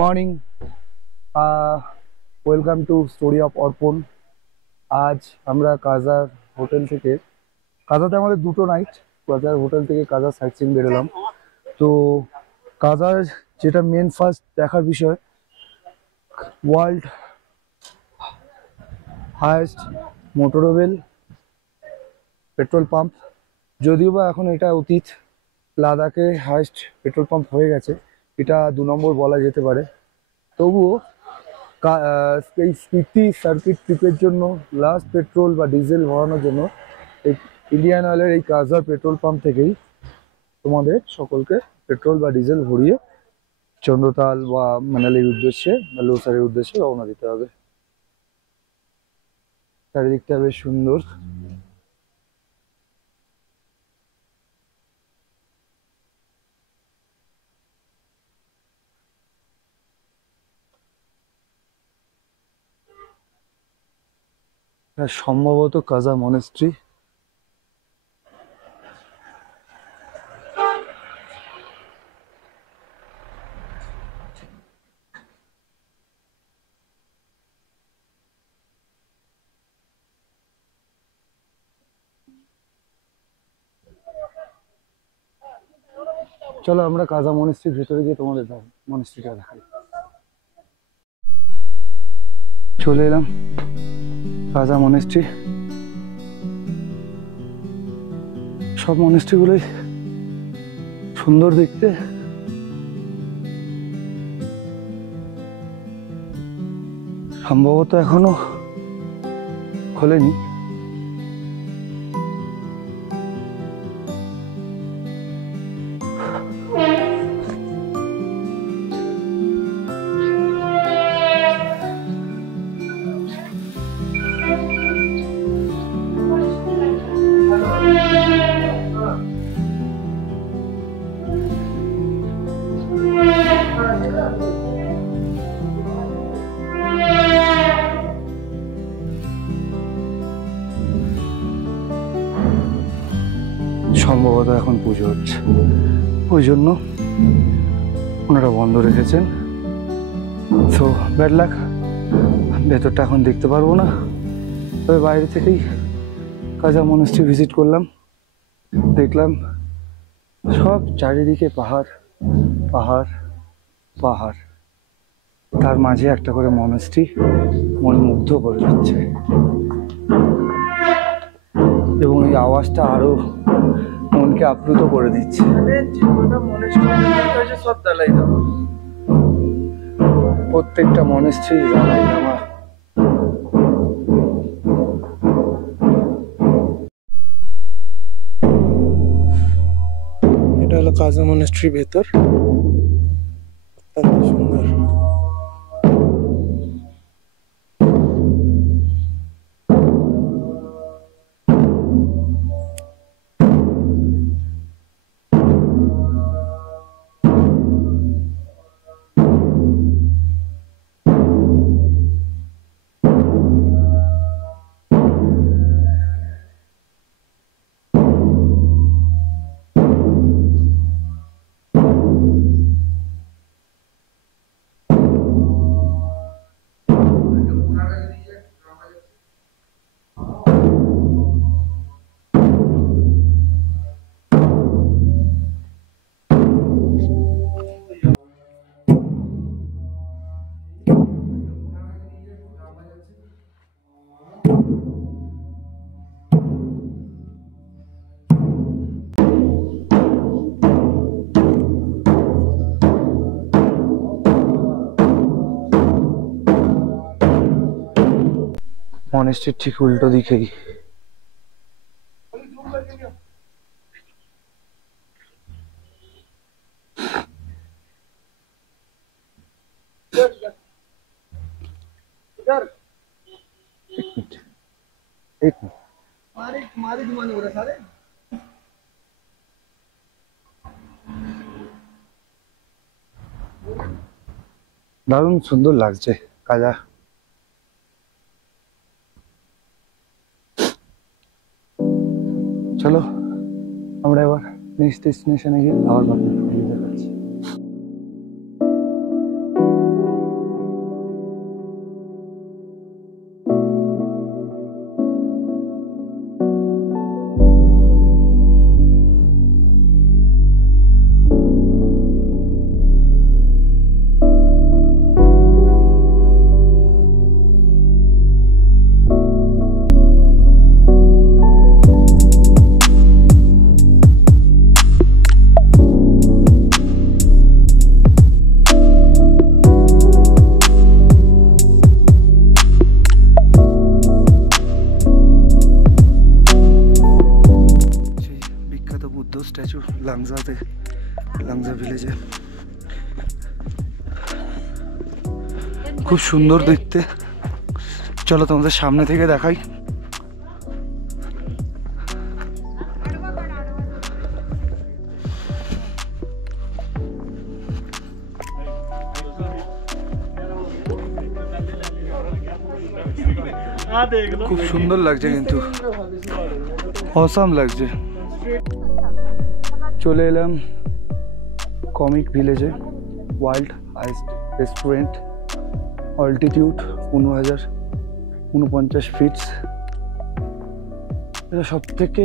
Morning, welcome to story of অর্পণ। আজ আমরা কাজার হোটেল থেকে, কাজাতে আমাদের দুটো নাইট, কাজার হোটেল থেকে কাজার সাইট সিইং বেরোলাম। তো কাজার যেটা মেন ফার্স্ট দেখার বিষয়, ওয়ার্ল্ড হায়েস্ট মোটরওয়েল পেট্রোল পাম্প। যদিও বা এখন এটা অতীত, লাদাখে হায়েস্ট পেট্রোল পাম্প হয়ে গেছে, এটা 2 নম্বর বলা যেতে পারে। তবুও এই স্পিতি সার্কিট ট্রিপের জন্য লাস্ট পেট্রোল বা ডিজেল ভরানোর জন্য এই ইন্ডিয়ান অয়েলের এই কাজার পেট্রোল পাম্প থেকেই তোমাদের সকলকে পেট্রোল বা ডিজেল ভরিয়ে চন্দ্রতাল বা মানালির উদ্দেশ্যে বা লোসারের উদ্দেশ্যে রওনা দিতে হবে। চারিদিকটা বেশ সুন্দর। সম্ভবত কাজা মনেস্ট্রি। চলো আমরা কাজা মনেস্ট্রির ভেতরে গিয়ে তোমাদের মনেস্ট্রিটা দেখাই। চলে এলাম কাজা মনেস্ট্রি। সব মনেস্ট্রিগুলোই সুন্দর দেখতে। সম্ভবত এখনো খোলেনি। সম্ভবত এখন পুজো হচ্ছে, ওই জন্য ওনারা বন্ধ রেখেছেন। তো ব্যাড লাক, ভেতরটা এখন দেখতে পারবো না। তবে বাইরে থেকেই কাজা মনেস্ট্রি ভিজিট করলাম, দেখলাম সব চারিদিকে পাহাড় পাহাড় পাহাড়, তার মাঝে একটা করে মনেস্ট্রি মন মুগ্ধ করে দিচ্ছে। এবং এই আওয়াজটা আরো মনকে আপ্লুত করে দিচ্ছে। প্রত্যেকটা মনেস্ট্রি দালাই লামা। এটা হলো কাজা মনেস্ট্রির ভেতর, অত্যন্ত সুন্দর। মনেস্ট্রির ঠিক উল্টো দিকেই দারুণ সুন্দর লাগছে কাজা। চলো আমরা এবার নেক্সট ডেস্টিনেশনে গিয়ে আবার দেখাচ্ছি। লাংজাতে, লাংজা ভিলেজে। খুব সুন্দর দেখতে। চলো তোমাদের সামনে থেকে দেখাই। খুব সুন্দর লাগছে, কিন্তু অসাম লাগছে। চলে এলাম কমিক ভিলেজে, world highest restaurant, altitude 49,49 feet. এটা সব থেকে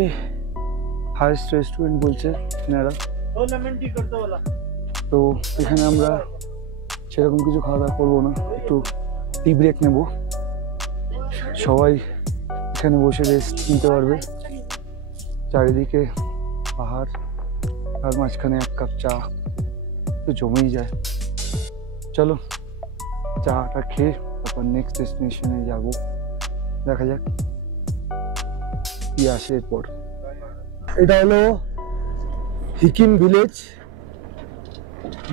হাইস্ট রেস্টুরেন্ট বলছে এনারা। তো এখানে আমরা সেরকম কিছু খাওয়া দাওয়া করবো না, একটু টি ব্রেক নেব। সবাই এখানে বসে রেস্ট নিতে পারবে। চারিদিকে পাহাড়, আর মাঝখানে এক কাপ চা তো জমেই যায়। চলো চাটা খেয়ে তারপর নেক্সট ডেস্টিনেশনে যাব, দেখা যাক কি আসে এরপর। এটা হলো হিকিম ভিলেজ,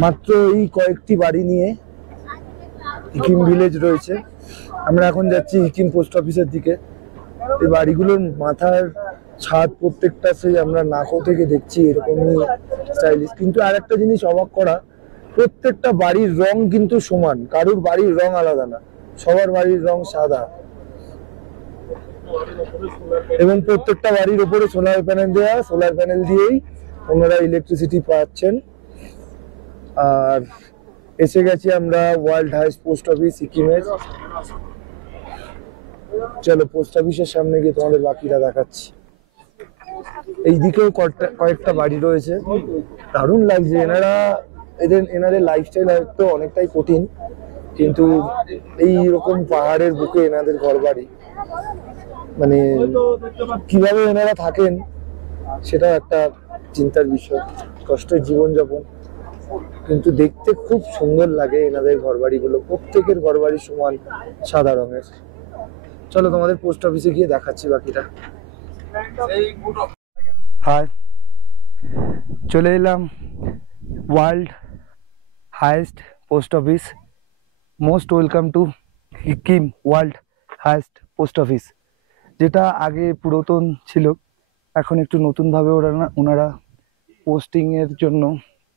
মাত্র এই কয়েকটি বাড়ি নিয়ে হিকিম ভিলেজ রয়েছে। আমরা এখন যাচ্ছি হিকিম পোস্ট অফিসের দিকে। এই বাড়িগুলোর মাথার ছাদ প্রত্যেকটা সেই আমরা নাকো থেকে দেখছি এরকমই স্টাইলিশ। কিন্তু আর একটা জিনিস অবাক করা, প্রত্যেকটা বাড়ির রং কিন্তু সমান, কারুর বাড়ির রং আলাদা না, সবার বাড়ির রং সাদা। এবং প্রত্যেকটা বাড়ির উপরে সোলার প্যানেল দেওয়া, সোলার প্যানেল দিয়েই ওনারা ইলেকট্রিসিটি পাচ্ছেন। আর এসে গেছি আমরা ওয়ার্ল্ড হাইস্ট পোস্ট অফিস সিকিমের। চলো পোস্ট অফিসের সামনে গিয়ে তোমাদের বাকিটা দেখাচ্ছি। এইদিকেও কয়েকটা বাড়ি রয়েছে, দারুণ লাগছে। এনাদের লাইফস্টাইল হয়তো অনেকটাই কঠিন, কিন্তু এইরকম পাহাড়ের বুকে এনাদের ঘর বাড়ি, মানে কিভাবে এনারা থাকেন সেটাও একটা চিন্তার বিষয়। কষ্টের জীবনযাপন, কিন্তু দেখতে খুব সুন্দর লাগে এনাদের ঘরবাড়িগুলো। প্রত্যেকের ঘরবাড়ি সমান সাদা রঙের। চলো তোমাদের পোস্ট অফিসে গিয়ে দেখাচ্ছি বাকিটা। হাই, চলে এলাম world highest post office. Most welcome to Hikkim world highest post office, যেটা আগে পুরাতন ছিল, এখন একটু নতুনভাবে ওনারা পোস্টিংয়ের জন্য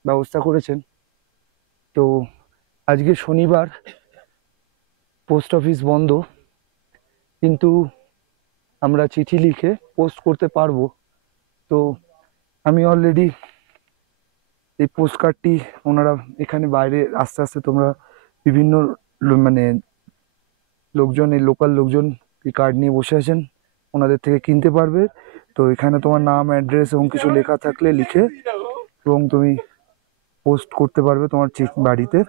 ব্যবস্থা করেছেন। তো আজকে শনিবার, পোস্ট অফিস বন্ধ, কিন্তু আমরা চিঠি লিখে পোস্ট করতে পারবো। তো আমি অলরেডি এই পোস্ট কার্ডটি ওনারা এখানে বাইরে আস্তে আস্তে তোমরা বিভিন্ন মানে লোকজন, এই লোকাল লোকজন এই কার্ড নিয়ে বসে আছেন, ওনাদের থেকে কিনতে পারবে। তো এখানে তোমার নাম, অ্যাড্রেস এবং কিছু লেখা থাকলে লিখে এবং তুমি পোস্ট করতে পারবে তোমার বাড়িতে।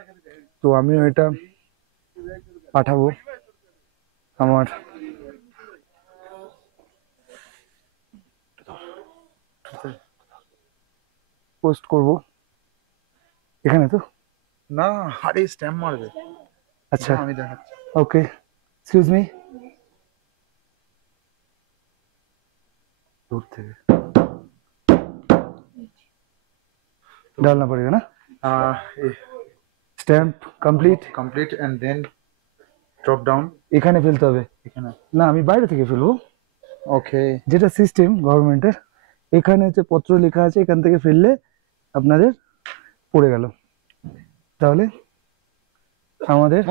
তো আমিও এটা পাঠাবো আমার পোস্ট করব এখানে। তো না, আরে স্ট্যাম্প মারবে। আচ্ছা আমি দেখাচ্ছি। Okay, excuse me. दूर थे डालना पड़ेगा ना। Stamp complete and then drop down এখানে ফেলতে হবে। এখানে না, আমি বাইরে থেকে ফেলবো। ওকে, যেটা সিস্টেম গভর্নমেন্টের, এখানে হচ্ছে পত্র লেখা আছে, এখান থেকে ফেললে আপনাদের পড়ে গেল। তাহলে আমাদের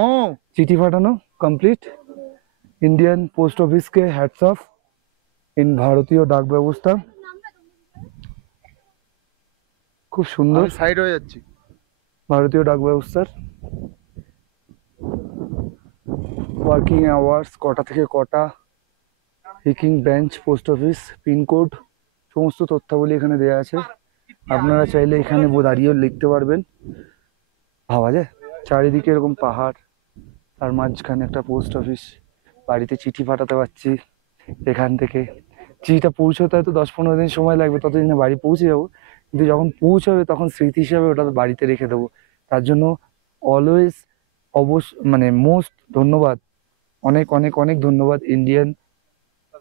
চিঠি পাঠানো কমপ্লিট। ইন্ডিয়ান পোস্ট অফিসকে হ্যাটস অফ ইন ভারতীয় ডাক ব্যবস্থা। খুব সুন্দর সাইড হয়ে যাচ্ছি। ভারতীয় ডাক ব্যবস্থার ওয়ার্কিং আওয়ার্স কটা থেকে কটা, Hikkim branch post office, pincode, সমস্ত তথ্যাবলী এখানে দেওয়া আছে। আপনারা চাইলে এখানে দাঁড়িয়েও লিখতে পারবেন। ভাবা যায় চারিদিকে এরকম পাহাড়, তার মাঝখানে একটা পোস্ট অফিস, বাড়িতে চিঠি পাঠাতে পারছি এখান থেকে। চিঠিটা পৌঁছতে হয়তো 10-15 দিন সময় লাগবে, ততদিনে বাড়ি পৌঁছে যাবো, কিন্তু যখন পৌঁছাবে তখন স্মৃতি হিসাবে ওটা বাড়িতে রেখে দেবো। তার জন্য অলওয়েজ মানে মোস্ট ধন্যবাদ, অনেক অনেক অনেক ধন্যবাদ ইন্ডিয়ান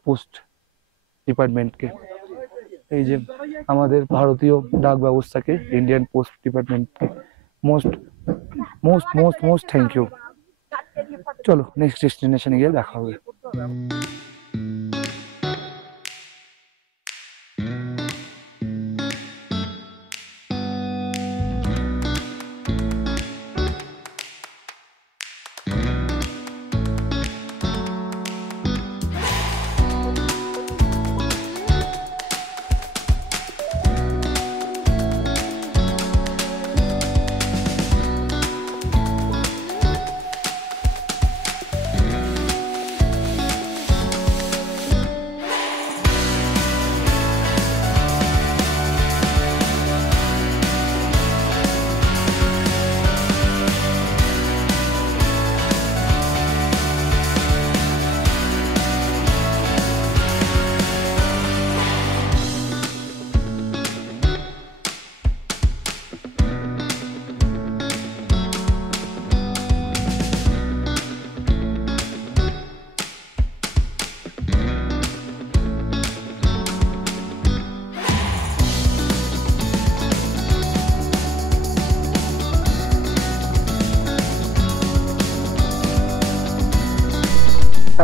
পোস্ট ডিপার্টমেন্টকে। এই যে আমাদের ভারতীয় ডাক ব্যবস্থাকে, ইন্ডিয়ান পোস্ট ডিপার্টমেন্টকে most most most most thank you. চলো নেক্সট ডেস্টিনেশনে গিয়ে দেখা হবে।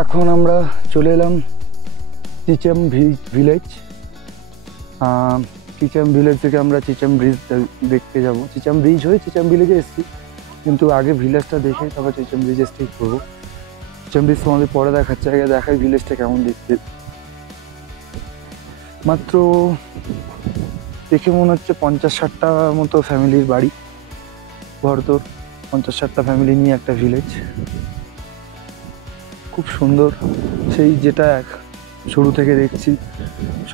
এখন আমরা চলে এলাম চিচেম ভিলেজ। চিচেম ভিলেজ থেকে আমরা চিচেম ব্রিজ দেখতে যাব। চিচেম ব্রিজ হয়ে চিচেম ভিলেজে এসেছি, কিন্তু আগে ভিলেজটা দেখে তারপর চিচেম ব্রিজে ঠিক করবো। চিচেম ব্রিজ তোমাদের পরে দেখাচ্ছে, আগে দেখাই ভিলেজটা কেমন দেখতে। মাত্র দেখে মনে হচ্ছে 50-60টা মতো ফ্যামিলির বাড়ি, ঘর তোর 50-60টা ফ্যামিলি নিয়ে একটা ভিলেজ। খুব সুন্দর, সেই যেটা এক শুরু থেকে দেখছি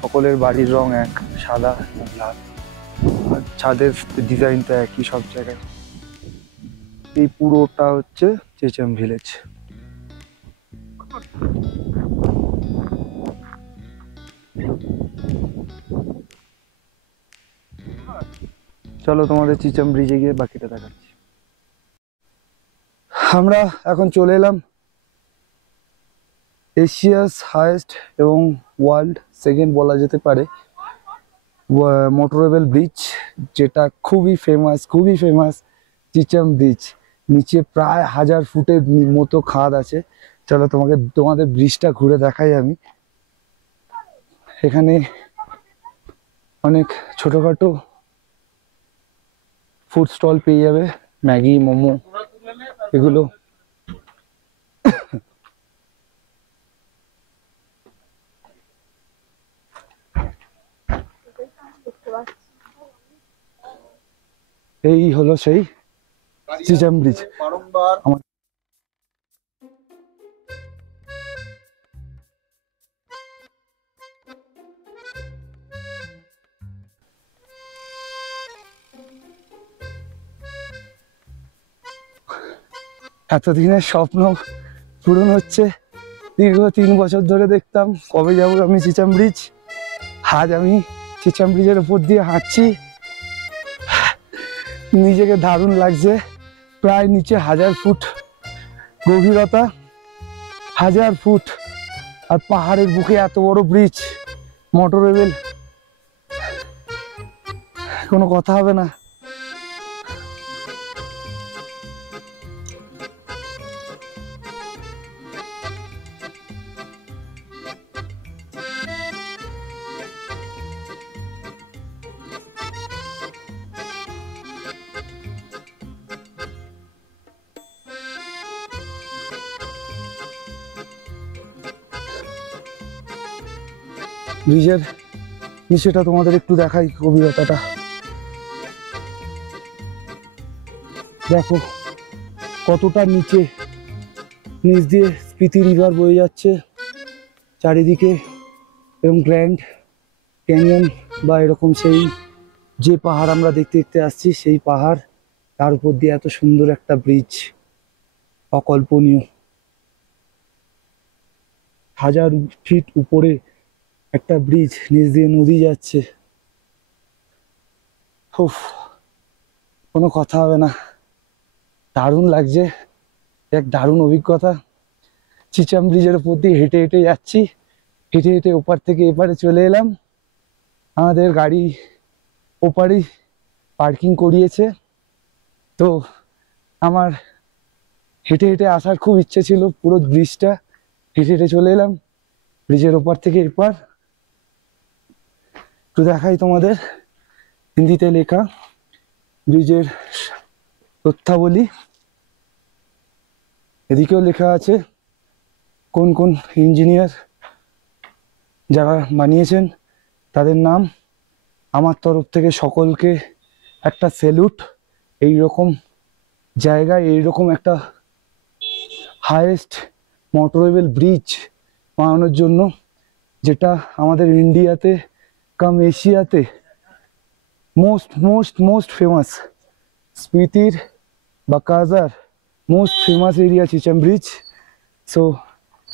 সকলের বাড়ির রং এক, সাদা লাল, আর ছাদের ডিজাইনটা একই সব জায়গায়। এই পুরোটা হচ্ছে চেচেম ভিলেজ। চলো তোমাদের চিচেম ব্রিজে গিয়ে বাকিটা দেখাচ্ছি। আমরা এখন চলে এলাম এশিয়াস হাইয়েস্ট এবং ওয়ার্ল্ড সেকেন্ড বলা যেতে পারে মোটরেবল ব্রিজ, যেটা খুবই ফেমাস চিচেম ব্রিজ। নিচে প্রায় 1000 ফুটের মতো খাদ আছে। চলো তোমাদের ব্রিজটা ঘুরে দেখাই আমি। এখানে অনেক ছোটখাটো ফুড স্টল পেয়ে যাবে, ম্যাগি, মোমো, এগুলো। এই হলো সেই চিচেম ব্রিজ। এতদিনের স্বপ্ন পূরণ হচ্ছে। দীর্ঘ 3 বছর ধরে দেখতাম কবে যাবো আমি চিচেম ব্রিজ। আজ আমি চিচেম ব্রিজের উপর দিয়ে হাঁটছি, নিজেকে দারুণ লাগছে। প্রায় নিচে 1000 ফুট গভীরতা, 1000 ফুট, আর পাহাড়ের বুকে এত বড় ব্রিজ, মোটরেবল, কোনো কথা হবে না। ব্রিজের নিচেটা তোমাদের একটু দেখাই, গভীরতাটা দেখো কতটা নিচে। নিচ দিয়ে স্পিতি রিভার বয়ে যাচ্ছে চারিদিকে, এবং গ্র্যান্ড ক্যানিয়ন বা এরকম সেই যে পাহাড় আমরা দেখতে দেখতে আসছি সেই পাহাড়, তার উপর দিয়ে এত সুন্দর একটা ব্রিজ, অকল্পনীয়। 1000 ফিট উপরে একটা ব্রিজ, নিচ দিয়ে নদী যাচ্ছে। উফ, কোনো কথা হবে না, দারুণ লাগছে, এক দারুণ অভিজ্ঞতা। চিচেম ব্রিজের উপর দিয়ে হেঁটে হেঁটে যাচ্ছি, হেঁটে হেঁটে ওপার থেকে এপারে চলে এলাম। আমাদের গাড়ি ওপারেই পার্কিং করিয়েছে। তো আমার হেঁটে হেঁটে আসার খুব ইচ্ছে ছিল, পুরো ব্রিজটা হেঁটে হেঁটে চলে এলাম ব্রিজের ওপার থেকে এপার। একটু দেখাই তোমাদের, হিন্দিতে লেখা ব্রিজের তথ্যাবলী। এদিকেও লেখা আছে কোন কোন ইঞ্জিনিয়ার যারা বানিয়েছেন তাদের নাম। আমার তরফ থেকে সকলকে একটা স্যালুট। এই রকম জায়গায় এইরকম একটা হাইয়েস্ট মোটরওয়েল ব্রিজ বানানোর জন্য, যেটা আমাদের ইন্ডিয়াতে কাম এশিয়াতে মোস্ট মোস্ট মোস্ট ফেমাস, স্পিতির বা কাজার most famous area Chicham bridge. So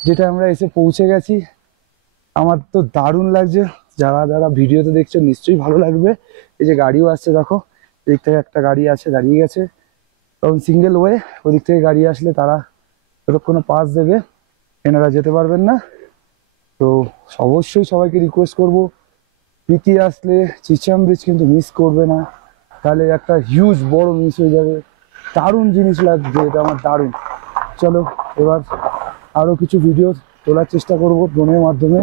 যেটা আমরা এসে পৌঁছে গেছি। আমার তো দারুণ লাগছে, যারা যারা ভিডিওতে দেখছো নিশ্চয়ই ভালো লাগবে। এই যে গাড়িও আসছে, দেখো এদিক থেকে একটা গাড়ি আছে, দাঁড়িয়ে গেছে, কারণ সিঙ্গেল ওয়ে, ওদিক থেকে গাড়ি আসলে তারা ততক্ষণে পাস দেবে, এনারা যেতে পারবেন না। তো অবশ্যই সবাইকে রিকোয়েস্ট করব, পিটি আসলে চিচাম ব্রিজ কিন্তু মিস করবে না, তাহলে একটা হিউজ বড় মিস হয়ে যাবে। দারুণ জিনিস লাগবে এটা আমার, দারুণ। চলো এবার আরও কিছু ভিডিও তোলার চেষ্টা করব ড্রোনের মাধ্যমে।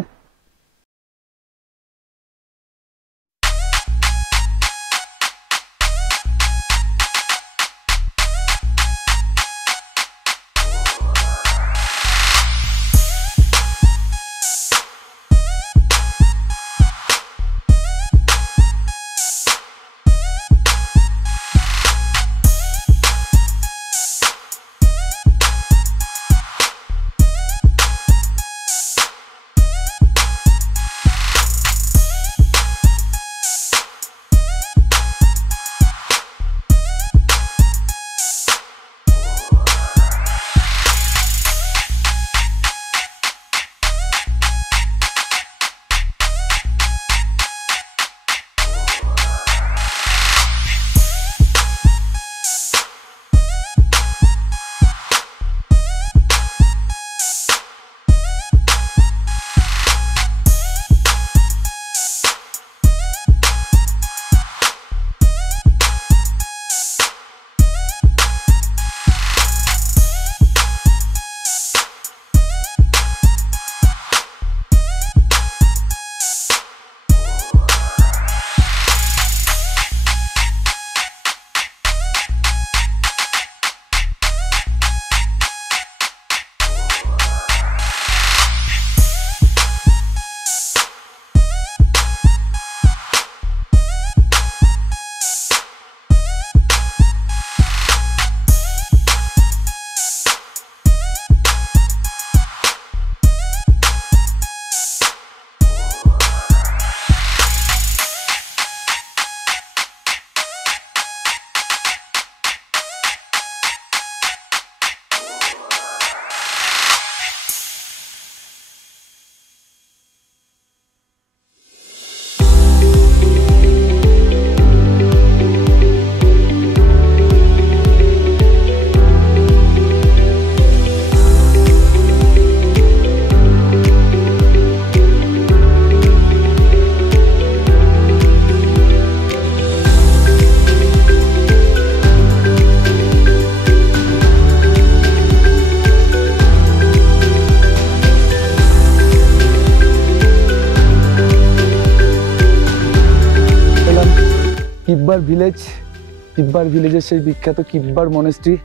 কিব্বার ভিলেজ, কিব্বার ভিলেজের সেই বিখ্যাত কিব্বার মনেস্ট্রি।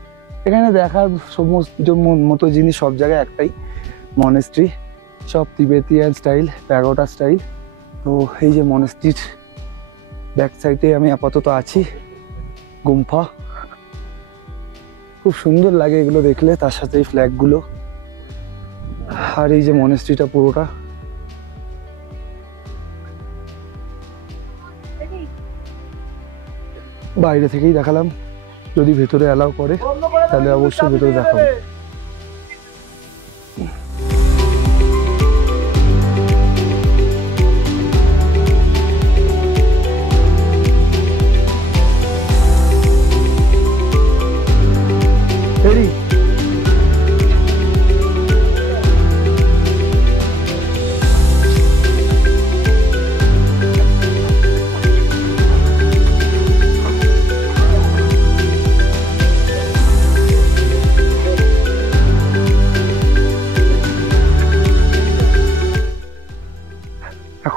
এখানে দেখার সমস্ত মতো জিনিস সব জায়গায় একটাই, মনেস্ট্রি, সব তিবেতিয়ান স্টাইল, প্যাগোডা স্টাইল। তো এই যে মনেস্ট্রির ব্যাক সাইডে আমি আপাতত আছি, গুম্ফা। খুব সুন্দর লাগে এগুলো দেখলে, তার সাথে এই ফ্ল্যাগগুলো, আর এই যে মনেস্ট্রিটা পুরোটা। বাইরে থেকেই দেখালাম, যদি ভেতরে অ্যালাউ করে তাহলে অবশ্যই ভেতরে দেখাবো।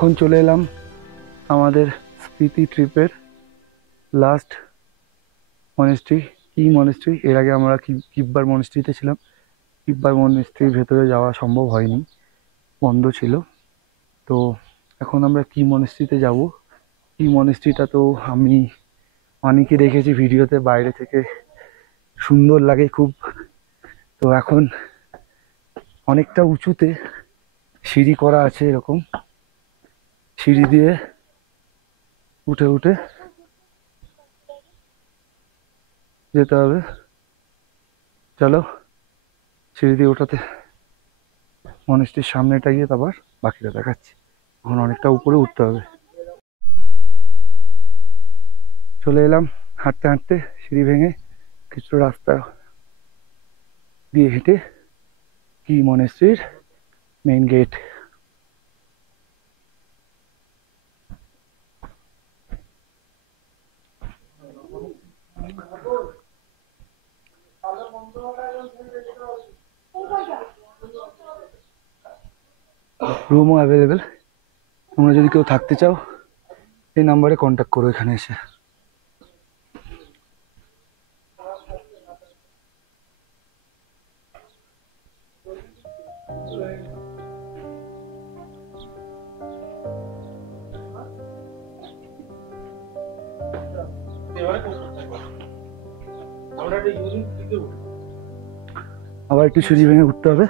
এখন চলে এলাম আমাদের স্পিতি ট্রিপের লাস্ট মনেস্ট্রি। কি মনেস্ট্রি, এর আগে আমরা কিব্বার মনেস্ট্রিতে ছিলাম। কিব্বার মনেস্ট্রির ভেতরে যাওয়া সম্ভব হয়নি, বন্ধ ছিল। তো এখন আমরা কি মনেস্ট্রিতে যাব। কি মনেস্ট্রিটা তো আমি অনেকে দেখেছি ভিডিওতে, বাইরে থেকে সুন্দর লাগে খুব। তো এখন অনেকটা উঁচুতে সিঁড়ি করা আছে, এরকম সিঁড়ি দিয়ে উঠে উঠে যেতে হবে। চলো সিঁড়ি দিয়ে ওঠাতে মনেস্ট্রির সামনেটা গিয়ে তারপর বাকিটা দেখাচ্ছি। এখন অনেকটা উপরে উঠতে হবে। চলে এলাম হাঁটতে হাঁটতে, সিঁড়ি ভেঙে কিছু রাস্তা দিয়ে হেঁটে কি মনেস্ট্রির মেইন গেট। রুমও অ্যাভেলেবেল, তোমরা যদি কেউ থাকতে চাও এই নাম্বারে কন্ট্যাক্ট করো এখানে এসে। আবার একটু সিঁড়ি ভেঙে উঠতে হবে।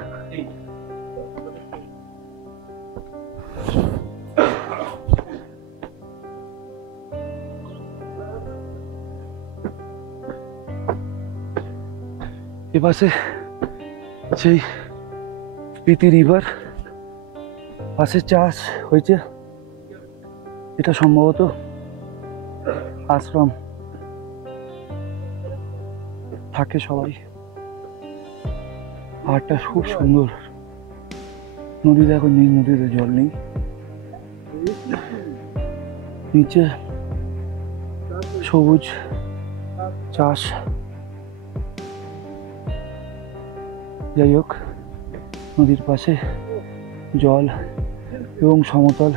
এপাশে সেই স্পিতি রিভার, পাশে চাষ হয়েছে। এটা সম্ভবত আশ্রম, থাকে সবাই। পাহাড়টা খুব সুন্দর। নদীতে এখন নেই, নদীতে জল নেই। নিচে সবুজ চাষ। যাই হোক, নদীর পাশে জল এবং সমতল,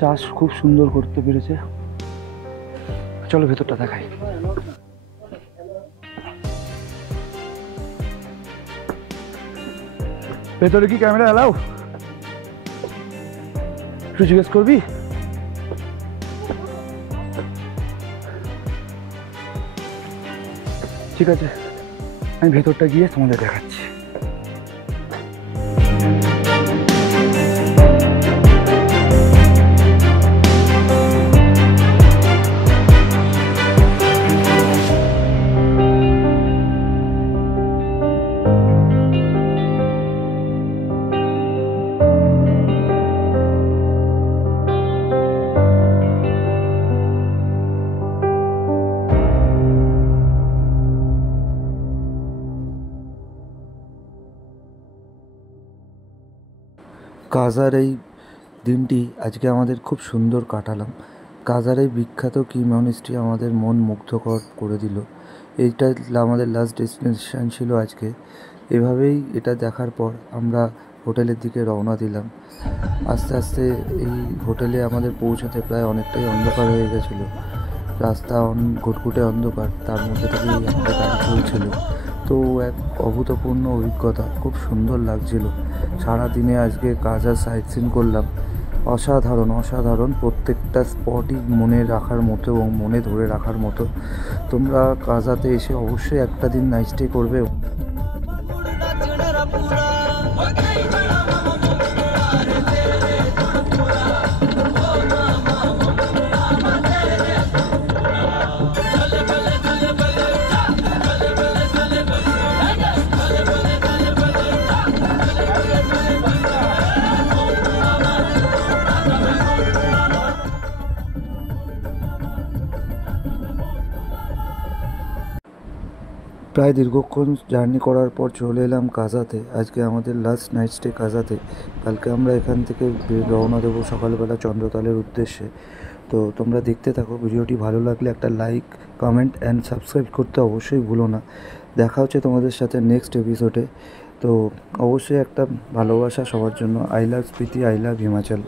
চাষ খুব সুন্দর করতে পেরেছে। চলো ভেতরটা দেখাই। ভেতরে কি ক্যামেরা এলাও? একটু জিজ্ঞেস করবি? ঠিক আছে, আমি ভেতরটা গিয়ে তোমাদের দেখাচ্ছি। কাজার এই দিনটি আজকে আমাদের খুব সুন্দর কাটালাম। কাজার এই বিখ্যাত কি মনেস্ট্রি আমাদের মন মুগ্ধকর করে দিল। এইটা আমাদের লাস্ট ডেস্টিনেশন ছিল আজকে। এভাবেই এটা দেখার পর আমরা হোটেলের দিকে রওনা দিলাম। আস্তে আস্তে এই হোটেলে আমাদের পৌঁছাতে প্রায় অনেকটাই অন্ধকার হয়ে গেছিলো। রাস্তা ঘুটঘুটে অন্ধকার, তার মধ্যে থেকেই একটা গাড়ি চলছিল। তো এক অভূতপূর্ণ অভিজ্ঞতা, খুব সুন্দর লাগছিল। সারাদিনে আজকে কাজা সাইট সিন করলাম, অসাধারণ অসাধারণ। প্রত্যেকটা স্পটই মনে রাখার মতো এবং মনে ধরে রাখার মতো। তোমরা কাজাতে এসে অবশ্যই একটা দিন নাইট স্টে করবে। প্রায় দীর্ঘক্ষণ জার্নি করার পর চলে এলাম কাজাতে। আজকে আমাদের লাস্ট নাইট স্টে কাজাতে। কালকে আমরা এখান থেকে রওনা দেবো সকালবেলা চন্দ্রতালের উদ্দেশ্যে। তো তোমরা দেখতে থাকো। ভিডিওটি ভালো লাগলে একটা লাইক, কমেন্ট অ্যান্ড সাবস্ক্রাইব করতে অবশ্যই ভুলো না। দেখা হচ্ছে তোমাদের সাথে নেক্সট এপিসোডে। তো অবশ্যই একটা ভালোবাসা সবার জন্য। I love Spiti, I love Himachal.